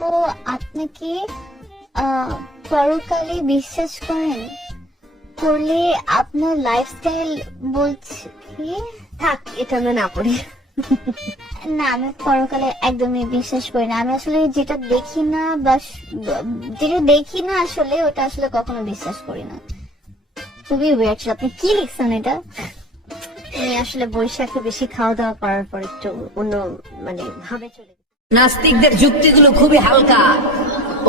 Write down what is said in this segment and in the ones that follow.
আপু, আপনি কি পরকালে বিশ্বাস করেন? করলে আপনার লাইফস্টাইল বলছে কি? থাক, এটা আমরা না পড়ি। না, আমি পরকালে একদমই বিশ্বাস করি না। আমি আসলে যেটা দেখি না বা যেটা দেখি না আসলে ওটা আসলে কখনো বিশ্বাস করি না। খুবই ওয়েট। আপনি কি লিখছেন এটা? আমি আসলে বৈশাখে বেশি খাওয়া দাওয়া করার পর একটু অন্য ভাবে চলে গেছি। নাস্তিকদের যুক্তিগুলো খুবই হালকা।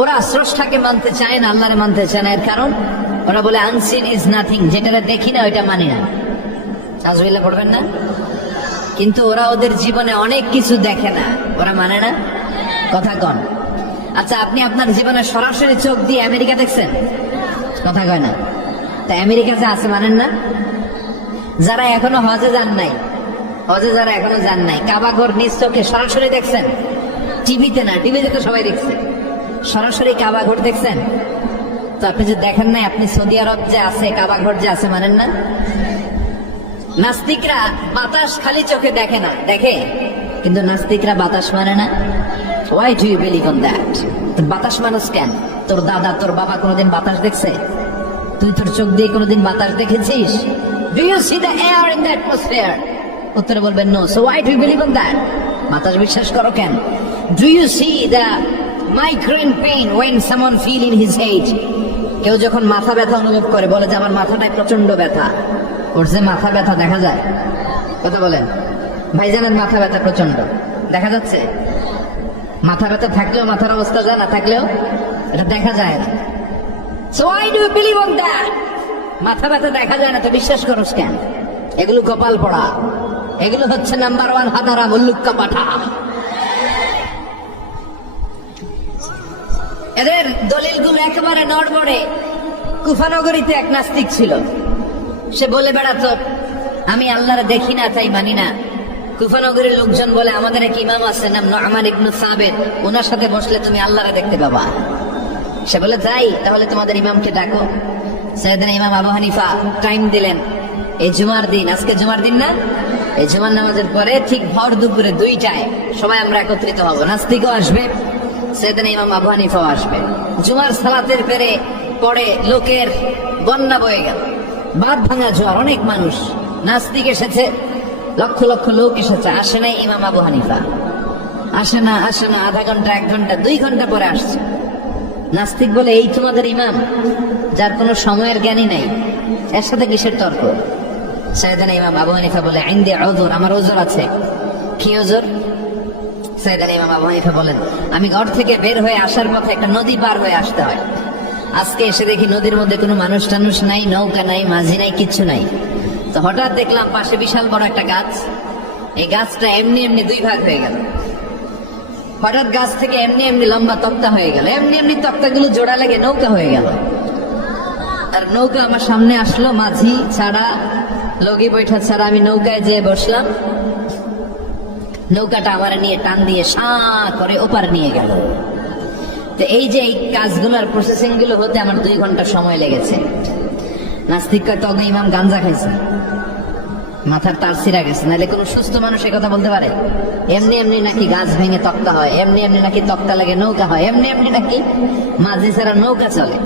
ওরা স্রষ্টাকে মানতে চায় না, আল্লাহরে মানতে চায় না। এর কারণ ওরা বলে আনসিন ইজ নাথিং, যেটা দেখি না ওইটা মানি না। আজবিল্লাহ পড়বেন না? কিন্তু ওরা ওদের জীবনে অনেক কিছু দেখে না, ওরা মানে না। কথা কন। আচ্ছা, আপনি আপনার জীবনে সরাসরি চোখ দিয়ে আমেরিকা দেখছেন? কথা কয় না। তা আমেরিকা যে আছে মানেন না? যারা এখনো হজে যান নাই, যারা এখনো যান নাই, কাবাঘর নিজ চোখে সরাসরি দেখছেন? টিভিতে না, টিভিতে তো সবাই দেখছে। সরাসরি কাবাঘর দেখছেন? তো আপনি যে দেখেন নাই, আপনি সৌদি আরব যে আছে কাবাঘর যে আছে মানেন না? নাস্তিকরা বাতাস খালি চোখে দেখে না, দেখে, কিন্তু নাস্তিকরা বাতাস মানে না। Why do you believe on that? বাতাস মানুষ কেন? তোর দাদা তোর বাবা কোনোদিন বাতাস দেখছে? তুই তোর চোখ দিয়ে কোনোদিন বাতাস দেখেছিস? Do you see the air in the atmosphere? উত্তরে বলবেন no. So why do you believe on that? বাতাস বিশ্বাস করো কেন? Do you see the migraine pain when someone feel in his head? কেউ যখন মাথা ব্যথা অনুভব করে বলে যে আমার মাথাটায় প্রচন্ড ব্যথা, ওর যে মাথা ব্যথা দেখা যায়। কথা বলেন ভাইজানের মাথা ব্যথা প্রচন্ড দেখা যাচ্ছে? মাথা ব্যথা থাকলেও মাথার অবস্থা যায়, না থাকলেও এটা দেখা যায় না। So why do you believe on that? মাথা ব্যথা দেখা যায় না তো বিশ্বাস করস কেন? এগুলো কপাল পড়া, এগুলো হচ্ছে নাম্বার 1 হাদারা মুল্লুক্কা পাঠা। এদের দলিলগুলো একেবারে নড়বড়ে। কুফানগরীতে এক নাস্তিক ছিল, সে বলে বেড়াতো আমি আল্লাহরে দেখি না তাই মানি না। কুফানগরীর লোকজন বলে আমাদের এক ইমাম আছে নাম নুআমান ইবনে সাবিত, ওনার সাথে বসলে তুমি আল্লাহরে দেখতে পাবা। সে বলে যাই, তাহলে তোমাদের ইমামকে ডাকো। সাইয়েদনা ইমাম আবু হানিফা টাইম দিলেন, এই জুমার দিন, আজকে জুমার দিন না, এই জুমার নামাজের পরে ঠিক ভর দুপুরে 2টায় সবাই আমরা একত্রিত হব। নাস্তিকও আসবে, সাইয়েদনা ইমাম আবু হানিফাও আসবে। জুমার সালাতের পরে লোকের বন্যা বয়ে গেল, বাঁধ ভাঙা জোয়ার, অনেক মানুষ। নাস্তিক এসেছে, লক্ষ লক্ষ লোক এসেছে, আসে নাই ইমাম আবু হানিফা। আসে না আধা ঘন্টা, 1 ঘন্টা, 2 ঘন্টা পরে আসছে। নাস্তিক বলে এই তোমাদের ইমাম, যার কোনো সময়ের জ্ঞানী নাই, এর সাথে কিসের তর্ক? সাইয়েদনা ইমাম আবু হানিফা বলে ইনদি উযর, আমার ওযর আছে। কি ওযর? সাইয়েদনা ইমাম আবু হানিফা বলেন আমি ঘর থেকে বের হয়ে আসার পথে একটা নদী পার হয়ে আসতে হয়। আজকে এসে দেখি নদীর মধ্যে কোনো মানুষ টানুষ নাই, নৌকা নাই, মাঝি নাই, কিচ্ছু নাই। তো হঠাৎ দেখলাম পাশে বিশাল বড় একটা গাছ। এই গাছটা এমনি এমনি 2 ভাগ হয়ে গেল। হঠাৎ গাছ থেকে এমনি এমনি লম্বা তক্তা হয়ে গেল, এমনি এমনি তক্তাগুলো জোড়া লেগে নৌকা হয়ে গেল। আর নৌকা আমার সামনে আসলো, মাঝি ছাড়া, লগি বৈঠা ছাড়া। আমি নৌকায় যেয়ে বসলাম, নৌকাটা আমার নিয়ে টান দিয়ে সাঁ করে ওপার নিয়ে গেল। তো এই যে এই কাজগুলোর প্রসেসিং গুলো হতে আমার 2 ঘন্টা সময় লেগেছে। নাস্তিক কয় তবে ইমাম গাঞ্জা খাইছে, মাথার তার ছিঁড়া গেছে। নাহলে কোন সুস্থ মানুষ কথা বলতে পারে? এমনি এমনি নাকি গাছ ভেঙে তক্তা হয়, এমনি এমনি নাকি তক্তা লাগে নৌকা হয়, এমনি এমনি নাকি মাঝি ছাড়া নৌকা চলে।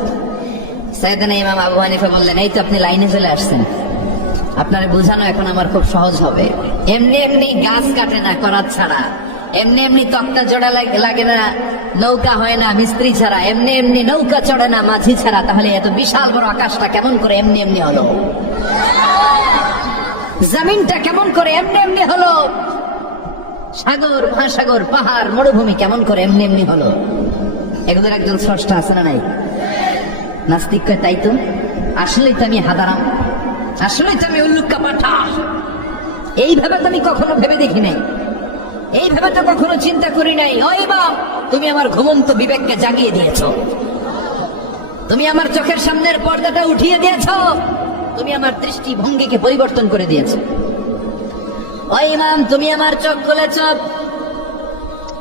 সাইয়েদনা ইমাম আবু হানিফা বললেন এই তো আপনি লাইনে চলে আসছেন, আপনারে বোঝানো এখন আমার খুব সহজ হবে। এমনি এমনি গাছ কাটে না করাত ছাড়া, এমনি এমনি তক্তা জোড়া লাগে না, নৌকা হয় না মিস্ত্রি ছাড়া, এমনি এমনি নৌকা চড়ে না মাঝি ছাড়া। তাহলে এত বিশাল বড় আকাশটা কেমন করে এমনি এমনি হলো? জমিনটা কেমন করে এমনি এমনি হলো? সাগর, মহাসাগর, পাহাড়, মরুভূমি কেমন করে এমনি এমনি হলো? এগুলোর একজন স্রষ্টা আছে না নাই? নাস্তিক কয় তাই তো, আসলেই তো আমি হাদারাম, আসলেই তো আমি উল্লুক্কা পাঠা। এইভাবে তো আমি কখনো ভেবে দেখি নাই, এইভাবে তো কখনো চিন্তা করি নাই। ও ইমাম, তুমি আমার ঘুমন্ত বিবেককে জাগিয়ে দিয়েছো, তুমি আমার চোখের সামনের পর্দাটা উঠিয়ে দিয়েছো, তুমি আমার দৃষ্টিভঙ্গিকে পরিবর্তন করে দিয়েছো। ও ইমাম, তুমি আমার চোখ খুলেছ,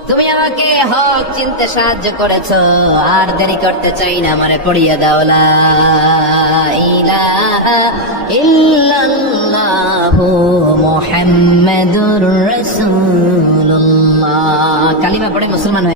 তুমি আমাকে হক চিনতে সাহায্য করেছো। আর দেরি করতে চাই না, আমারে পড়িয়ে দাও লা ইলাহা ইল্লাল্লাহু মুহাম্মাদুর রাসূলুল্লাহ। কালিমা পড়ে মুসলমান হয়ে